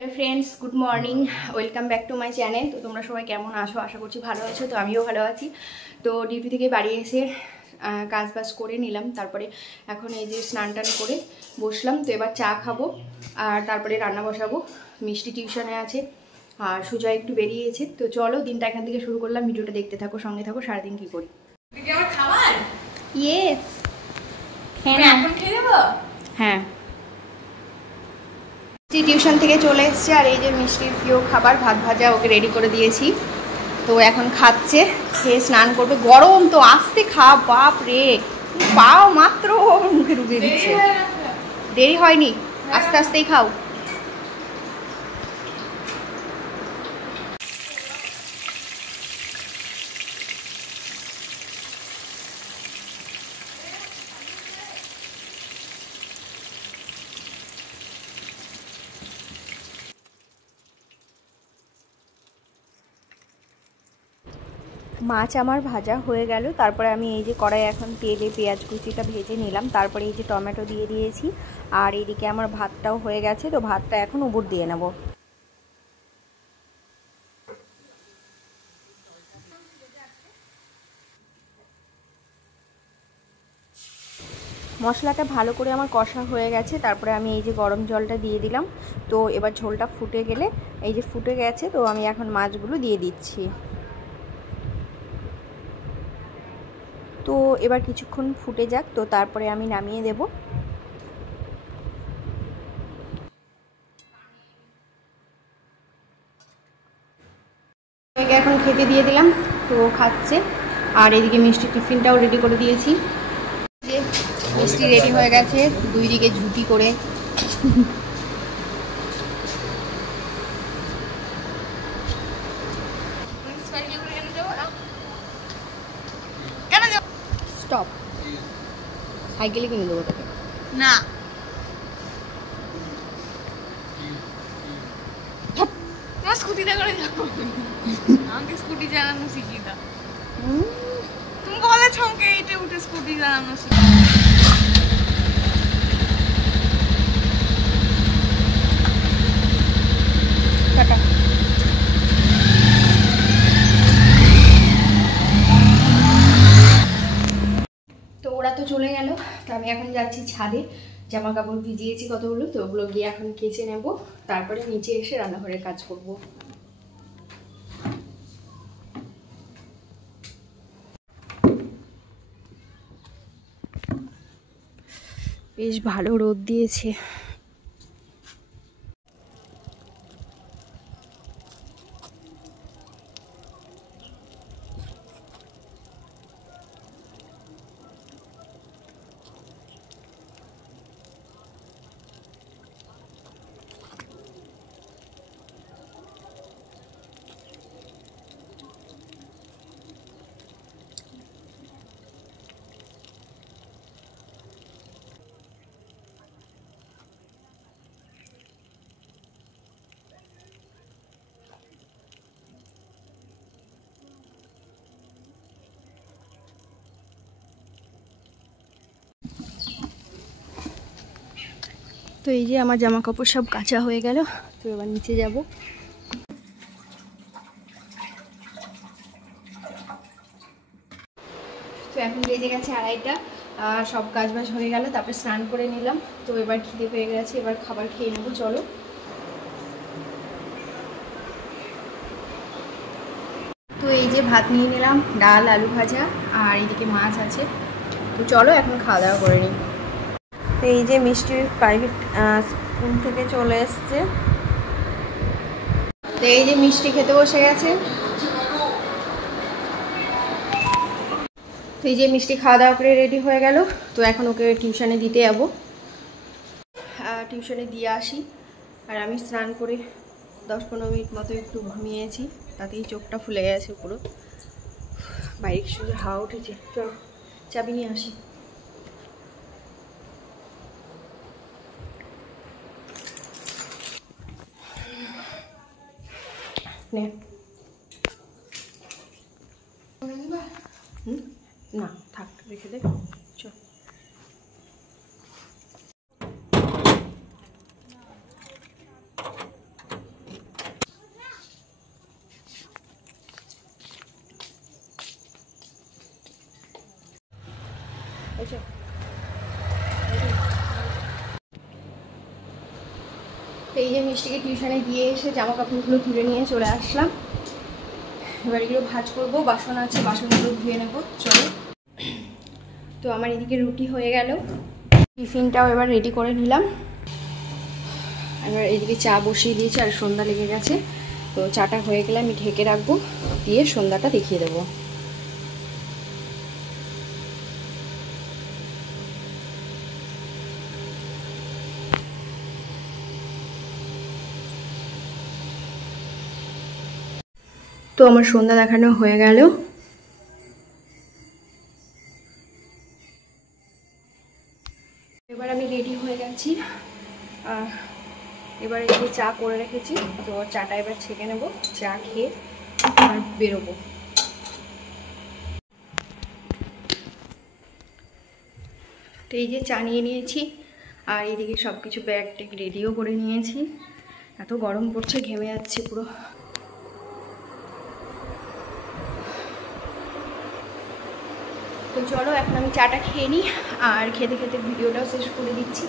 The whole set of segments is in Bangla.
Friends good morning welcome back to my channel. तो तुम्हारा सबाई केमन आछो आशा करछि भालो आछो। तो आमिও ভালো আছি। তো ডিউটি থেকে বাড়ি এসে কাজ বাজ করে নিলাম, তারপরে এখন এই যে স্নান টান করে বসলাম। তো এবার চা খাবো আর তারপরে রান্না বসাবো। মিষ্টি টিউশনে আছে আর সুজয় একটু বেরিয়েছে। তো চলো দিনটা এখান থেকে শুরু করলাম, ভিডিওটা দেখতে থাকো, সঙ্গে থাকো, সারাদিন কী করি। ইয়েস এখন খেয়ে দেবো। হ্যাঁ টিউশন থেকে চলে এসছে আর এই যে মিষ্টির প্রিয় খাবার ভাত ভাজা ওকে রেডি করে দিয়েছি। তো এখন খাচ্ছে, খেয়ে স্নান করবে। গরম তো আস্তে খা, বাপ রে পাও মাত্র মুখে ঢুকিয়ে দিচ্ছে। দেরি হয়নি, আস্তে আস্তেই খাও। মাছ আমার ভাজা হয়ে গেল, তারপরে আমি এই যে কড়াই এখন তেলে পেঁয়াজ কুচিটা ভেজে নিলাম, তারপরে এই যে টমেটো দিয়ে দিয়েছি আর এইদিকে আমার ভাতটাও হয়ে গেছে। তো ভাতটা এখন উপর দিয়ে নেব। মশলাটা ভালো করে আমার কষা হয়ে গেছে, তারপরে আমি এই যে গরম জলটা দিয়ে দিলাম। তো এবার ঝোলটা ফুটে গেলে, এই যে ফুটে গেছে, তো আমি এখন মাছগুলো দিয়ে দিচ্ছি। তো এবার কিছুক্ষণ ফুটে যাক, তো তারপরে আমি নামিয়ে দেব। এখন খেতে দিয়ে দিলাম, তো খাচ্ছে। আর এদিকে মিষ্টি টিফিনটাও রেডি করে দিয়েছি। যে মিষ্টি রেডি হয়ে গেছে, দুই দিকে ঝুটি করে। স্টপ, সাইকেলে কিনে দেবো তোকে। না স্কুটিতে করে যাবো, আমাকে স্কুটি চালানো শিখিয়ে দাও। তুমি বলেছ আমাকে এইটা উঠে স্কুটি চালানো শিখিয়ে। টাটা। তো ওরা তো চলে গেল, তো আমি এখন যাচ্ছি ছাদে। জামা কাপড় ভিজিয়েছি কতগুলো, তো ওগুলো গিয়ে এখন কেচে নেব, তারপরে নিচে এসে রান্নাঘরের কাজ করব। বেশ ভালো রোদ দিয়েছে। তো এই যে আমার জামা কাপড় সব কাঁচা হয়ে গেল, তো এবার নিচে যাব। তো এখন বেজে গেছে 2:30টা, সব কাজ বাজ হয়ে গেল, তারপরে স্নান করে নিলাম। তো এবার খিদে পেয়ে গেছে, এবার খাবার খেয়ে নেবো। চলো। তো এই যে ভাত নিয়ে নিলাম, ডাল আলু ভাজা আর এইদিকে মাছ আছে। তো চলো এখন খাওয়া দাওয়া করে নিই। তো এই যে মিষ্টির প্রাইভেট স্কুল থেকে চলে এসছে। তো এই যে মিষ্টি খেতে বসে গেছে। তো এই যে মিষ্টি খাওয়া দাওয়া করে রেডি হয়ে গেল। তো এখন ওকে টিউশনে দিতে যাবো, টিউশনে দিয়ে আসি। আর আমি স্নান করে 10-15 মিনিট মতো একটু ঘুমিয়েছি, তাতেই চোখটা ফুলে গেছে পুরো। বাইরে শুধু হাওয়া উঠেছে। চল চাবি নিয়ে আসি। না থাক, রেখে দে। চল। যে মিষ্টিকে টিউশনে দিয়ে এসে জামা কাপড়গুলো তুলে নিয়ে চলে আসলাম। এবার এগুলো ভাজ করবো, বাসন আছে, বাসনগুলো ধুয়ে নেবো। চলো। তো আমার এদিকে রুটি হয়ে গেল, টিফিনটাও এবার রেডি করে নিলাম। এবার এদিকে চা বসিয়ে দিয়েছি, আর সন্ধ্যা লেগে গেছে। তো চাটা হয়ে গেলে আমি ঢেকে রাখবো, দিয়ে সন্ধ্যাটা দেখিয়ে দেবো। তো আমার সন্ধ্যা দেখানো হয়ে গেল। এবার আমি রেডি হয়ে গেছি। এবার এই চা করে রেখেছি, তো চাটা এবার ছেঁকে নেব, চা খেয়ে আর বেরোবো। তো এই যে চা নিয়ে নিয়েছি, আর এদিকে সব কিছু ব্যাগ ট্যাগ রেডিও করে নিয়েছি। এত গরম পড়ছে, ঘেমে যাচ্ছে পুরো। তো চলো এখন আমি চাটা খেয়ে নিই, আর খেতে খেতে ভিডিওটাও শেষ করে দিচ্ছি।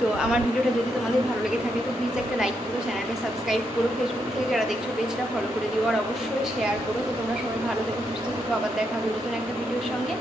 তো আমার ভিডিওটা যদি তোমাদের ভালো লেগে থাকে তো প্লিজ একটা লাইক করো, চ্যানেলটা সাবস্ক্রাইব করো, ফেসবুক থেকে যারা দেখছো পেজটা ফলো করে দিও, আর অবশ্যই শেয়ার করো। তো তোমরা সবাই ভালো থেকো, সুস্থ থেকো, আবার দেখা হবে নতুন একটা ভিডিওর সঙ্গে।